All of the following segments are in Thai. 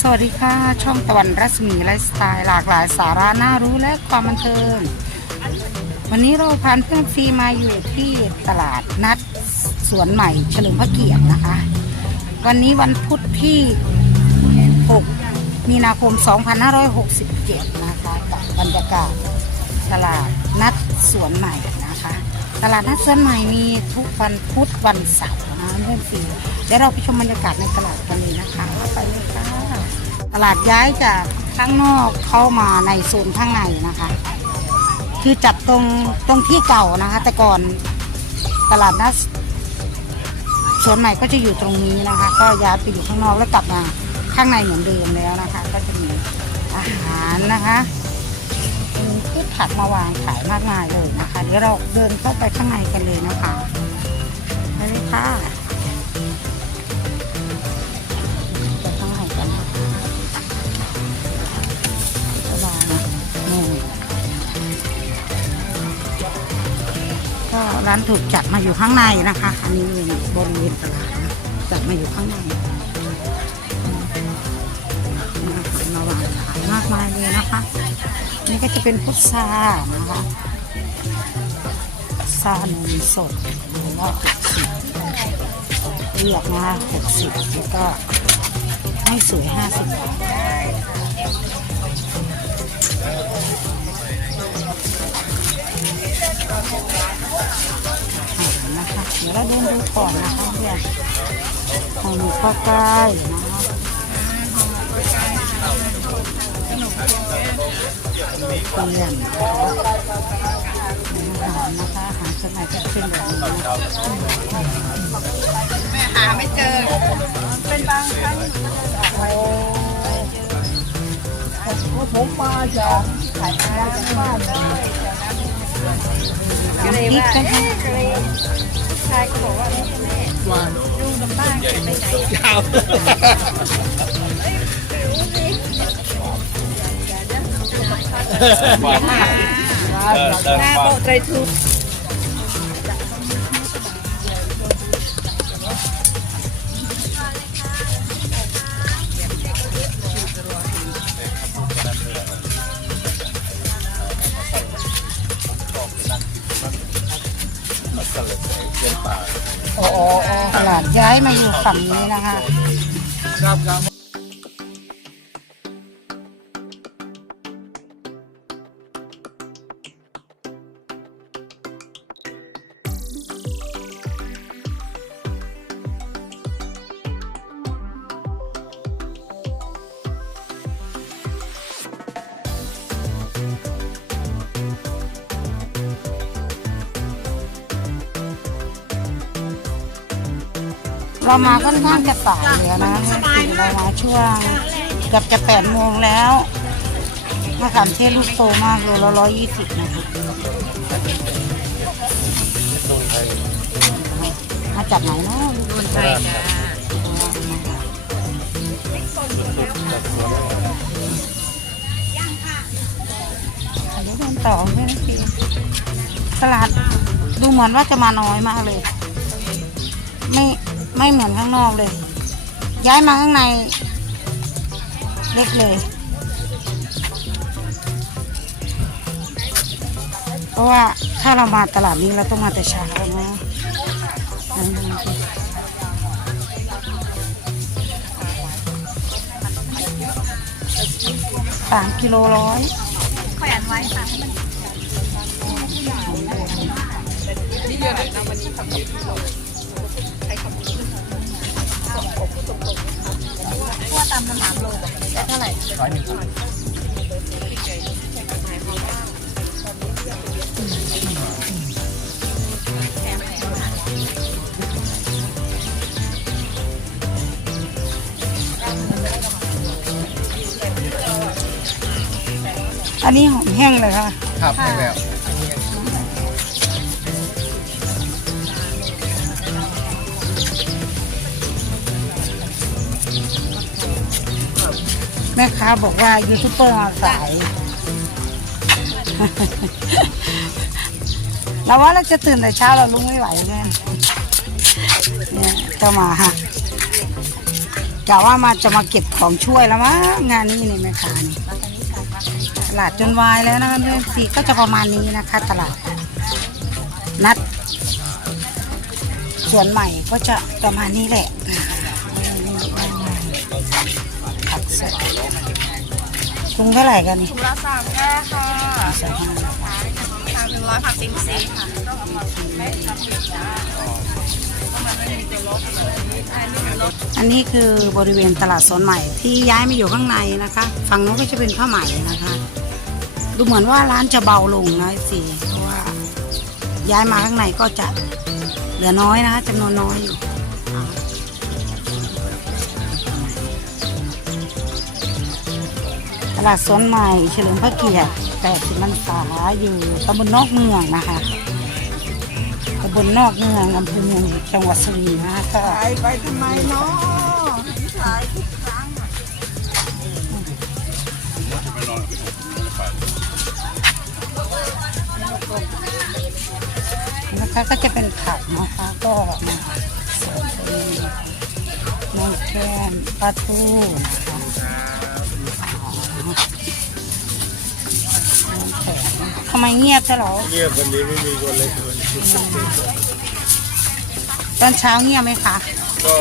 สวัสดีค่ะ ช่องตะวันรัศมีไลฟ์สไตล์หลากหลายสาระน่ารู้และความบันเทิง วันนี้เราพานเพื่อนฟรีมาอยู่ที่ตลาดนัดสวนใหม่เฉลิมพระเกียรตินะคะ วันนี้วันพุธที่ 6 มีนาคม 2567 นะคะกับบรรยากาศตลาดนัดสวนใหม่นะคะ ตลาดนัดสวนใหม่มีทุกวันพุธวันเสาร์นะเพื่อนฟรีเดี๋ยวเราไปชมบรรยากาศในตลาดกันเลยนะคะไปเลยค่ะ ตลาดย้ายจากข้างนอกเข้ามาในโซนข้างในนะคะ คือจับตรงตรงที่เก่านะคะ แต่ก่อนตลาดนัดสวนใหม่ก็จะอยู่ตรงนี้นะคะ ก็ย้ายไปอยู่ข้างนอกแล้วกลับมาข้างในเหมือนเดิมแล้วนะคะ ก็จะมีอาหารนะคะมีพืชผักมาวางขายมากมายเลยนะคะ เดี๋ยวเราเดินเข้าไปข้างในกันเลยนะคะไปเลยค่ะ ร้านถูกจัดมาอยู่ข้างในนะคะ อันนี้บริเวณตลาดนะจัดมาอยู่ข้างในมีอาหารมาวางขายมากมายเลยนะคะ นี่ก็จะเป็นพุทรานะคะซาหนึ่งสดหรือว่าหกสิบเรียกนะหกสิบแล้วก็ไม่สวยห้าสิบบาท นะคะเดี๋ยวเราเดินดูก่อนนะคะเพื่อนของหนูก็ใกล้นะคะเปลี่ยนอาหารนะคะอาหารสมัยก็เป็นแบบนี้นะหาไม่เจอ เป็นบางครั้งผมมาจากขายยาบ้านก็เลย พริก ว่า ก็ค่ะ ก็เลยชายก็บอกว่าแม่ หวาน ดูกับป้าแกไปไหน ยาว หน้าโบไตรทุก อ๋ มาอยู่ฝั่งนี้นะคะ ครับครับ เรามาค่อนข้างจะสายเลยนะเรามาช่วงเกับจะแปดโมงแล้วมะขามเทศลูกโตมากโลละร้อยยี่สิบนะคะมาจากไหนเนาะคนไทยจ้าเดี๋ยวเดินต่อเพื่อนพี่ตลาดดูเหมือนว่าจะมาน้อยมากเลย ไม่ ไม่เหมือนข้างนอกเลย ย้ายมาข้างใน เล็กเลยเพราะว่าถ้าเรามาตลาดนี้เราต้องมาแต่เช้านะสามกิโลร้อยแขวนไว้ค่ะ อยหนึ่งอันนี้หอมแห้งเลยค่ะ ครับแห้งแล้ว แม่ค้าบอกว่ายูทูบเบอร์มาสาย เราว่าเราจะตื่นแต่เช้าเราลุกไม่ไหวแน่เนี่ยจะมาฮะกะว่ามาจะมาเก็บของช่วยแล้วมั้งงานนี้นี่แม่ค้านี่ตลาดจนวายแล้วนะคะเพื่อนสีก็จะประมาณนี้นะคะ ตลาด นัดสวนใหม่ก็จะประมาณนี้แหละนะ ถุงเท่าไหร่กันนี่ถุงละสามแค่ค่ะสามหนึ่งร้อยผักติมซีค่ะอันนี้คือบริเวณตลาดสวนใหม่ที่ย้ายมาอยู่ข้างในนะคะ ฝั่งนู้นก็จะเป็นผ้าไหม่นะคะ ดูเหมือนว่าร้านจะเบาลงนะสิเพราะว่าย้ายมาข้างในก็จะเหลือน้อยนะคะจำนวนน้อยอยู่ ลาดสวนใหม่เฉลิมพระเกียรติ80พรรษาอยู่ตำบลนอกเมืองนะคะตำบลนอกเมืองอำเภอเมืองจังหวัดสุรินทร์นะคะก็ขายไปทำไมเนาะขายทุกครั้งนะคะก็จะเป็นผักนะคะก็มาใส่เป็นน้องแก้มปลาทูนะคะ ทำไมเงียบใช่หรอ เงียบวันนี้ไม่มีคนเลยคุณตอนเช้าเงียบไหมคะ ก็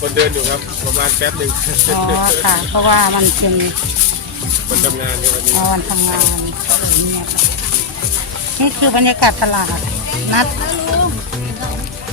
คนเดินอยู่ครับประมาณแป๊บหนึ่งอ๋อค่ะ เพราะว่ามันเป็นคนทำงานในวันนี้วันทำงานก็เลยเงียบนี่คือบรรยากาศตลาดนัด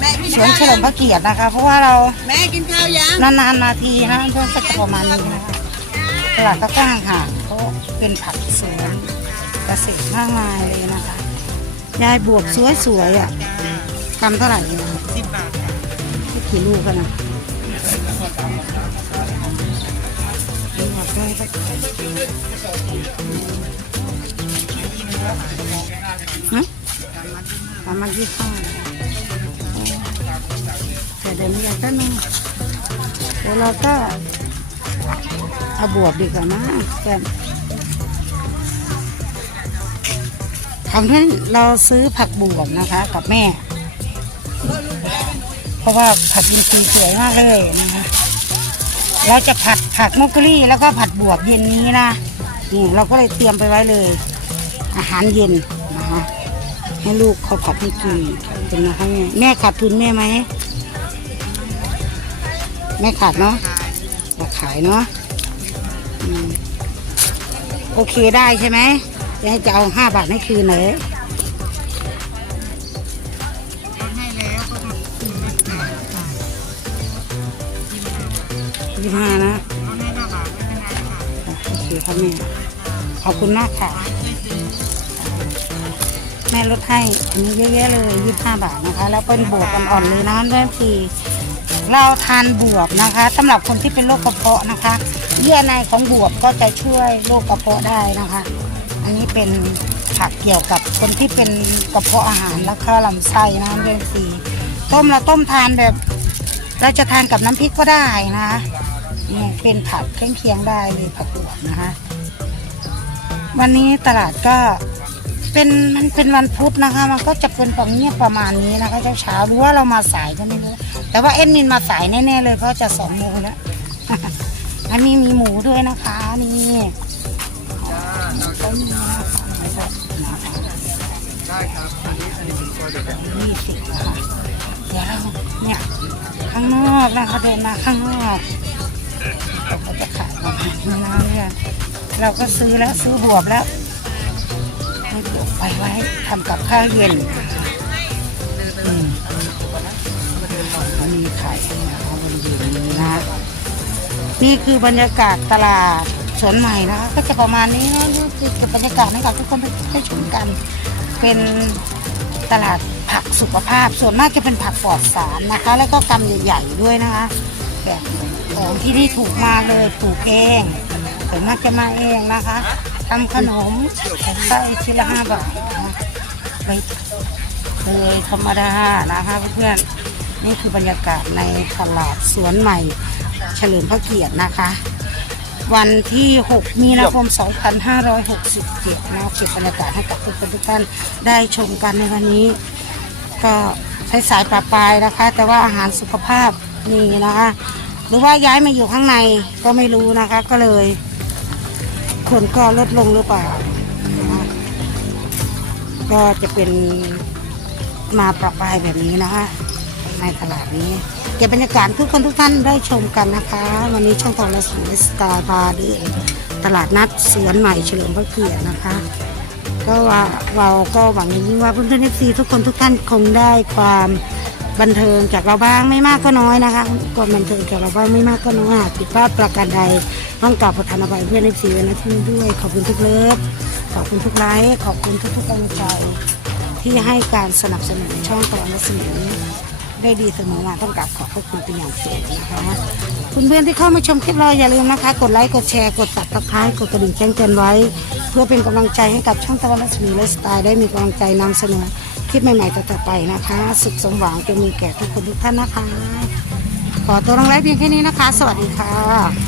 แม่กินสวนเฉลิมพระเกียรตินะคะ เพราะว่าเราแม่กินข้าวยังนานๆนาทีนะเพื่อนก็จะประมาณนี้นะคะ ตลาดก็กว้างค่ะเพราะเป็นผักสวนเกษตรมากมายเลยนะคะ ยายบวบสวยๆอะกำเท่าไหร่เนี่ยสิบบาทกี่ลูกกันนะบวบได้สักฮะประมาณยี่ห้าแต่เดี๋ยวนี้ก็นึงเดี๋ยวเราก็ เอาบวบดีกว่านะแกมทำให้เราซื้อผักบวบนะคะ กับแม่ เพราะว่าผัดมีสีสวยมากเลยนะคะเราจะผัดผักมกกะรี่แล้วก็ผัดบวบเย็นนี้นะนี่เราก็เลยเตรียมไปไว้เลย อาหารเย็นนะคะให้ลูกเขาผัดให้กินเป็นนะคะแม่แม่ขาดทุนแม่ไหมแม่ขาดเนาะขายเนาะ โอเคได้ใช่ไหมจะให้จะเอาห้าบาทให้คืนเลยยี่ห้านะโอเคครับแม่ขอบคุณมากค่ะ แม่ลดให้อันนี้เยอะแยะเลยยี่ห้าบาทนะคะ แล้วเป็นบวกอ่อนๆเลยนะแม่พีเราทานบวบนะคะสำหรับคนที่เป็นโรคกระเพาะนะคะ เยื่อในของบวบก็จะช่วยโรคกระเพาะได้นะคะ อันนี้เป็นผักเกี่ยวกับคนที่เป็นกระเพาะอาหารแล้วก็ลำไส้นะแม่พีต้มเราต้มทานแบบเราจะทานกับน้ำพริกก็ได้นะนี่เป็นผักเครื่องเคียงได้เลยผักบวบนะคะ วันนี้ตลาดก็เป็นมันเป็นวันพุธนะคะ มันก็จะเป็นแบบเงียบประมาณนี้นะคะเช้าๆหรือว่าเรามาสายก็ไม่รู้แต่ว่าเอ็นมินมาสายแน่ๆเลยเพราะจะสองโมงแล้ว อันนี้มีหมูด้วยนะคะนี่ต้มนะคะหมูสดนะคะได้ครับอันนี้อันนี้ผมก็จะแบบยี่สิบนะคะเดี๋ยวเราเนี่ยข้างนอกนะคะเดินมาข้างนอกเราก็จะขายประมาณนี้นะเนี่ยเราก็ซื้อแล้วซื้อบวบแล้วให้บวบไปไว้ทำกับข้าวเย็นอืมมีไข่นะคะบริเวณนี้นะ นี่คือบรรยากาศตลาดสวนใหม่นะคะก็จะประมาณนี้นะนี่คือเก็บบรรยากาศให้กับทุกคนได้ชมกัน เป็นตลาดผักสุขภาพ ส่วนมากจะเป็นผักปลอดสารนะคะ แล้วก็กำใหญ่ๆด้วยนะคะแบบของที่นี่ถูกมากเลยปลูกเองส่วนมากจะมาเองนะคะทำขนมไส้ชิ้นละห้าบาทนะไปเลยธรรมดานะคะเพื่อนๆนี่คือบรรยากาศในตลาดสวนใหม่ เฉลิมพระเกียรตินะคะ วันที่ 6 มีนาคม 2567นะเก็บบรรยากาศให้กับทุกคนทุกท่านได้ชมกันในวันนี้ ก็ใช้สายปลาปลายนะคะ แต่ว่าอาหารสุขภาพมีนะคะ หรือว่าย้ายมาอยู่ข้างในก็ไม่รู้นะคะ ก็เลยคนก็ลดลงหรือเปล่านะก็จะเป็นมาประปายแบบนี้นะคะในตลาดนี้ เก็บบรรยากาศทุกคนทุกท่านได้ชมกันนะคะ วันนี้ช่องทองและสวยสตาร์พาเดินตลาดนัดสวนใหม่เฉลิมพระเกียรตินะคะ ก็ว่าเราก็หวังอย่างยิ่งว่าเพื่อนๆเอฟซีทุกคนทุกท่านคงได้ความบันเทิงจากเราบ้างไม่มากก็น้อยนะคะความบันเทิงจากเราบ้างไม่มากก็น้อยหากผิดพลาดประการใดต้องกราบประทานอภัยเพื่อนเอฟซีไว้ณที่นี้ด้วย ขอบคุณทุกเลิฟขอบคุณทุกไลค์ขอบคุณทุกๆกำลังใจที่ให้การสนับสนุนช่องตอนและสมิง ได้ดีเสมอมาต้องกราบขอบพระคุณเป็นอย่างสูงนะคะคุณเพื่อนที่เข้ามาชมคลิปเราอย่าลืมนะคะ กดไลค์กดแชร์กดตัดตะไคร้กดกระดิ่งแจ้งเตือนไว้ เพื่อเป็นกำลังใจให้กับช่องตะวันรัศมีและสไตล์ได้มีกำลังใจนำเสนอคลิปใหม่ๆต่อๆไปนะคะ สุขสมหวังจะมีแก่ทุกคนทุกท่านนะคะ ขอตัวลงไลฟ์เพียงแค่นี้นะคะ สวัสดีค่ะ